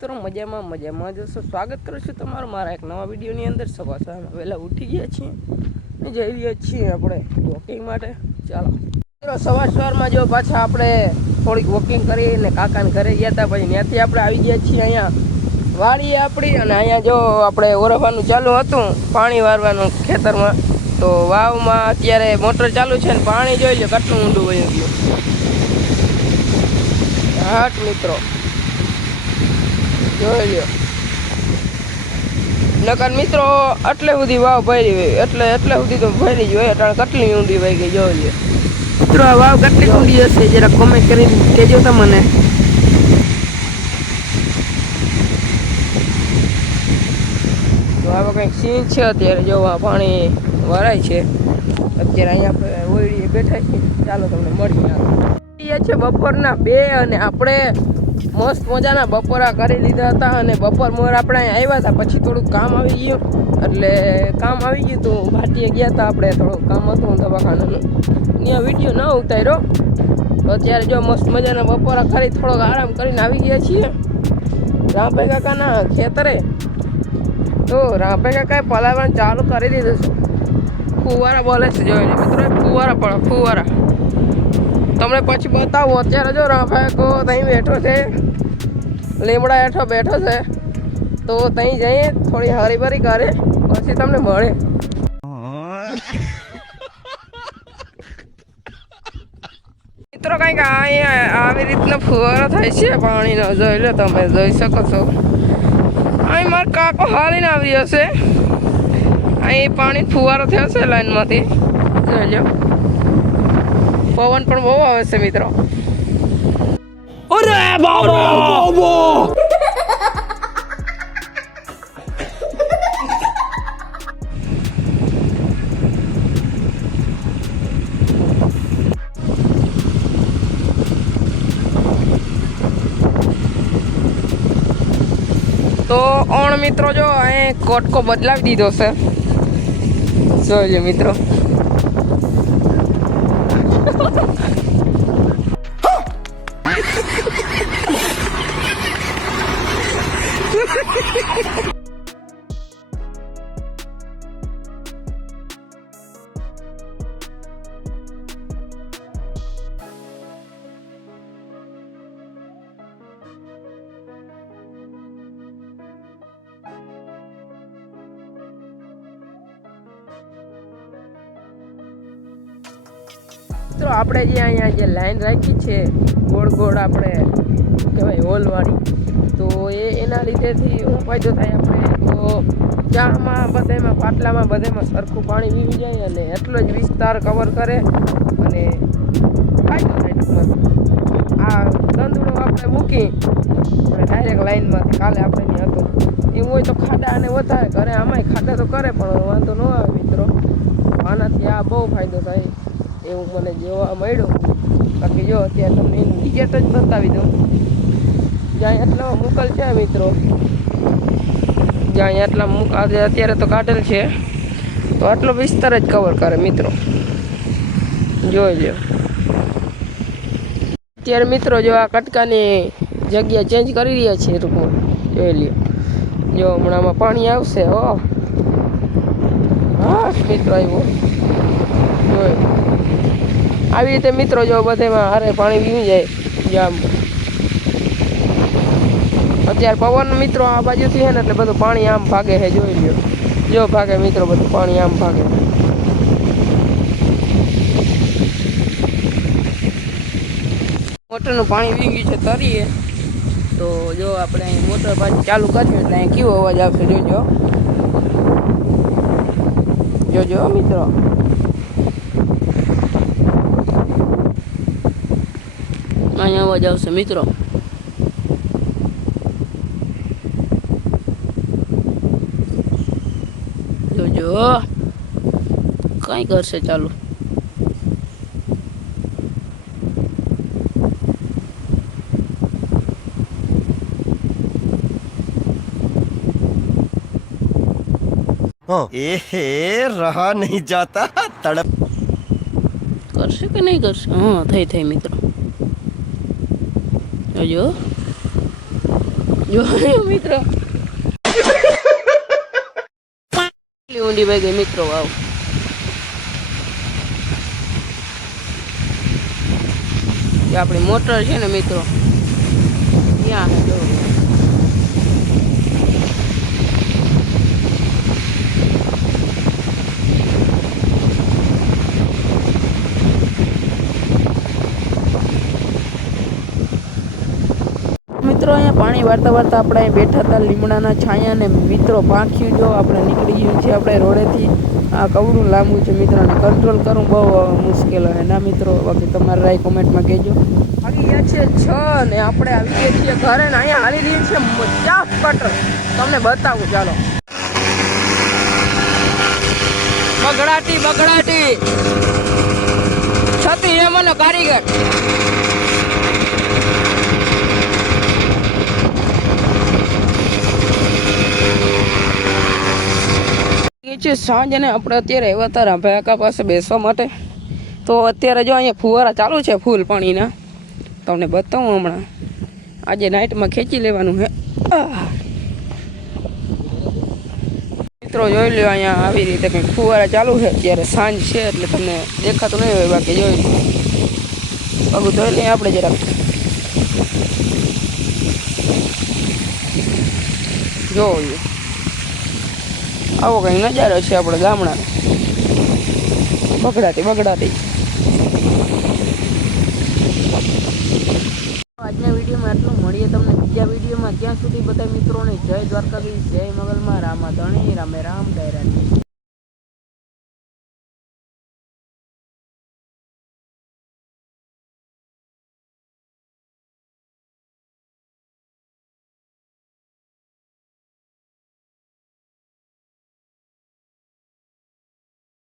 મિત્રો મજામાં જોશો સ્વાગત કરું છું તમારું મારા એક નવા વિડીયોની અંદર. સવારમાં વહેલા ઉઠી ગયા છીએ અને જઈ રહ્યા છીએ આપણે વોકિંગ માટે. ચાલો મિત્રો, સવારમાં જો પાછા આપણે થોડીક વોકિંગ કરીને કાકાને ઘરે ગયા હતા, પછી ત્યાંથી આપણે આવી ગયા છીએ અહીંયા વાડી આપણી. અને અહીંયા જો આપણે ઓરવાનું ચાલુ હતું, પાણી વારવાનું ખેતરમાં. તો વાવમાં અત્યારે મોટર ચાલુ છે ને પાણી જોઈ લો કેટલું ઊંડું વયું ગયું. હાટ મિત્રો જોઈ લ્યો, નકર મિત્રો એટલે સુધી વાવ ભરી હોય, એટલે સુધી તો ભરી જ હોય. એટલે કેટલી ઊંડી વહી ગઈ જોઈ લ્યો મિત્રો. આ વાવ કેટલી ઊંડી હશે જરા કોમેન્ટ કરીને કહેજો તમને. તો આવા કંઈક સીન છે અત્યારે. જો આ પાણી વરાય છે અત્યારે. અહીંયા આપણે ઓયડીએ બેઠા છીએ. ચાલો તમને મળીએ છે બપોરના 2 અને આપણે મસ્ત મજાના બપોરા કરી લીધા હતા. અને બપોર મોર આપણે અહીંયા આવ્યા હતા, પછી થોડુંક કામ આવી ગયું. એટલે કામ આવી ગયું તો ભાટીએ ગયા હતા આપણે, થોડુંક કામ હતું દવાખાનાનું. ત્યાં વિડીયો ન ઉતાર્યો. તો અત્યારે જો મસ્ત મજાના બપોરા કરી થોડોક આરામ કરીને આવી ગયા છીએ રામભાઈ કાકાના ખેતરે. તો રામભાઈ કાકાએ પલાવવાનું ચાલુ કરી દીધું છે. ફુવારા બોલે છે જોઈ લે મિત્રો, ફુવારા પડે ફુવારા. તમને પછી બતાવું. અત્યારે જો રામભાઈ કો ત્યાં બેઠો છે, લીમડા હેઠો બેઠો છે. તો ત્યાં જઈએ થોડી હરીભરી કરે પછી તમને મળે. મિત્રો કંઈક અહીંયા આવી રીતનો ફુવારો થાય છે પાણીનો, જોઈ લો તમે જોઈ શકો છો. અહીં મારો કાકો હાલીને આવી હશે. અહીં પાણી ફુવારો થયો છે લાઈનમાંથી, જોઈ લો. પવન પણ બહુ આવે છે મિત્રો. અરે બાબા તો ઓણ મિત્રો જો અહીં કોટકો બદલાવી દીધો છે, જોઈ મિત્રો. તો આપણે જે અહીંયા જે લાઈન રાખી છે ગોળ ગોળ, આપણે કહેવાય હોલવાળી, તો એના લીધેથી શું ફાયદો થાય આપણે? તો ચામાં બધામાં પાટલામાં બધામાં સરખું પાણી વીવી જાય અને એટલો જ વિસ્તાર કવર કરે અને ફાયદો થાય ટૂંકમાં. આ દંદડો આપણે મૂકી અને ડાયરેક્ટ લાઈનમાં કાલે આપણે ત્યાં હતો એવું હોય તો ખાડા અને વધારે કરે. આમાંય ખાડા તો કરે પણ વાંધો ન આવે મિત્રો. આનાથી આ બહુ ફાયદો થાય એવું મને જોવા મળ્યું. બાકી જો અત્યારે તમને એનું રિઝલ્ટ જ બતાવી દઉં. જ્યાં એટલો મુકલ છે મિત્રો, જ્યાં એટલા અત્યારે તો કાઢેલ છે, તો આટલો વિસ્તાર જ કવર કરે મિત્રો, જોઈ લો. અત્યારે મિત્રો જો આ કટકાની જગ્યા ચેન્જ કરી રહ્યા છીએ ટૂંકમાં, જોઈ લ્યો. જો હમણાંમાં પાણી આવશે. હો હા મિત્રો આવ્યો, જોઈ. આવી રીતે મિત્રો જો બધામાં હારે પાણી વીવી જાય જામ. અત્યારે પવન મિત્રો આ બાજુથી છે ને એટલે બધું પાણી આમ ભાગે છે, જોઈ લ્યો. જો ભાગે મિત્રો, બધું પાણી આમ ભાગે. મોટરનું પાણી વીંગ્યું છે તરીએ. તો જો આપણે અહીં મોટર પાછી ચાલુ કરીએ એટલે અહીં કેવો અવાજ આવશે જોજો, જોજો મિત્રો. અહીંયા અવાજ આવશે મિત્રો. જોજો કઈ કરશે ચાલુ. रहा नहीं जाता तड़प करसे कि नहीं करसे. हाँ થઈ મિત્રો. જોજો જો મિત્રો કેટલી ઊંડી વહી ગઈ મિત્રો વાવ. જે આપણી મોટર છે ને મિત્રો ત્યાં જો મિત્રો અહીંયા પાણી વાળતા વાળતા આપણે અહીં બેઠા હતા લીમડાના છાયા ને મિત્રો પાંખ્યું જો આપણે નીકળી ગયું છે આપણે રોડેથી. આ કવડું લાંબુ છે મિત્રો અને કંટ્રોલ કરવું બહુ મુશ્કેલ હોય ના મિત્રો. બાકી તમારે રાય કોમેન્ટમાં કહેજો. આવી ગયા છે 6 ને આપણે આવી ગયા છીએ ઘરે ને અહીંયા હાલી રહી છે ચાપ કટર. તમને બતાવું ચાલો. બગડાટી બગડાટી છત્રી એમાંનો કારીગર. છે સાંજ અને આપણે અત્યારે આવ્યા હતા રાંભાકા પાસે બેસવા માટે. તો અત્યારે જો અહીંયા ફુવારા ચાલુ છે ફૂલ પાણીના. તમને બતાવું હમણાં. આજે નાઇટમાં ખેંચી લેવાનું છે. મિત્રો જોઈ લો અહીંયા આવી રીતે કંઈક ફુવારા ચાલુ છે. અત્યારે સાંજ છે એટલે તમને દેખાતું નહીં હોય. બાકી જોઈ લો પગું ધોઈ લઈએ આપણે જરાક. જોઈએ આવો કંઈક નજારો છે આપણે ગામડાનો. બગડાતી બગડાતી. આજના વિડીયોમાં આટલું. મળીએ તમને બીજા વિડીયોમાં. ત્યાં સુધી બધા મિત્રોને જય દ્વારકાધીશ, જય મંગલમાં, રામા ધણી, રામે રામ, દયરાની.